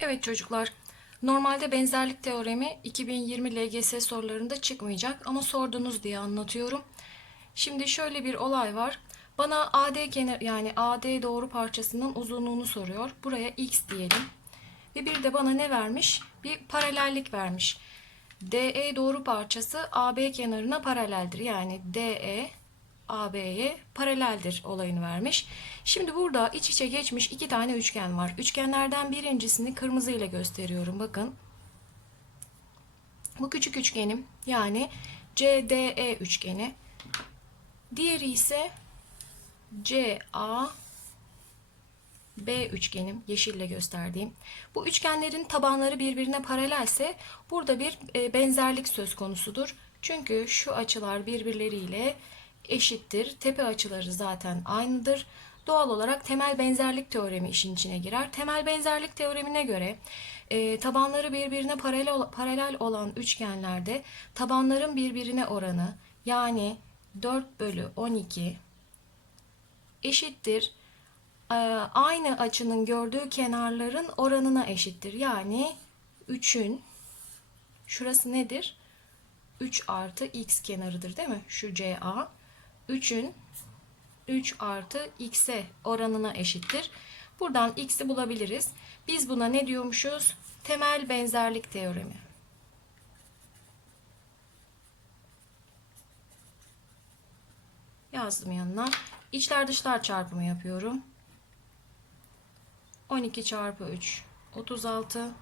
Evet çocuklar, normalde benzerlik teoremi 2020 LGS sorularında çıkmayacak ama sordunuz diye anlatıyorum. Şimdi şöyle bir olay var. Bana AD kenar yani AD doğru parçasının uzunluğunu soruyor. Buraya x diyelim. Ve bir de bana ne vermiş? Bir paralellik vermiş. DE doğru parçası AB kenarına paraleldir. Yani DE AB'ye paraleldir olayını vermiş. Şimdi burada iç içe geçmiş iki tane üçgen var. Üçgenlerden birincisini kırmızı ile gösteriyorum. Bakın. Bu küçük üçgenim yani CDE üçgeni. Diğeri ise CA B üçgenim yeşille gösterdiğim. Bu üçgenlerin tabanları birbirine paralelse burada bir e, benzerlik söz konusudur. Çünkü şu açılar birbirleriyle eşittir. Tepe açıları zaten aynıdır. Doğal olarak temel benzerlik teoremi işin içine girer. Temel benzerlik teoremine göre e, tabanları birbirine paralel, paralel olan üçgenlerde tabanların birbirine oranı yani 4 bölü 12 eşittir e, aynı açının gördüğü kenarların oranına eşittir. Yani 3'ün şurası nedir? 3 artı x kenarıdır değil mi? Şu CA. 3'ün 3 artı x'e oranına eşittir. Buradan x'i bulabiliriz. Biz buna ne diyormuşuz? Temel benzerlik teoremi. Yazdım yanına. İçler dışlar çarpımı yapıyorum. 12 çarpı 3 36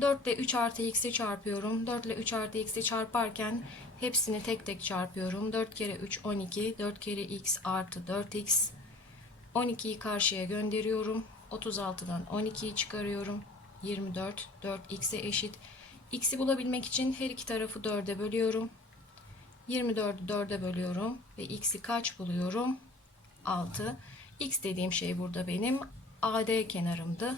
4 ile 3 artı x'i çarpıyorum. 4 ile 3 artı x'i çarparken hepsini tek tek çarpıyorum. 4 kere 3 12 4 kere x artı 4x 12'yi karşıya gönderiyorum. 36'dan 12'yi çıkarıyorum. 24 4x'e eşit. x'i bulabilmek için her iki tarafı 4'e bölüyorum. 24'ü 4'e bölüyorum ve x'i kaç buluyorum? 6. X dediğim şey burada benim AD kenarımdı.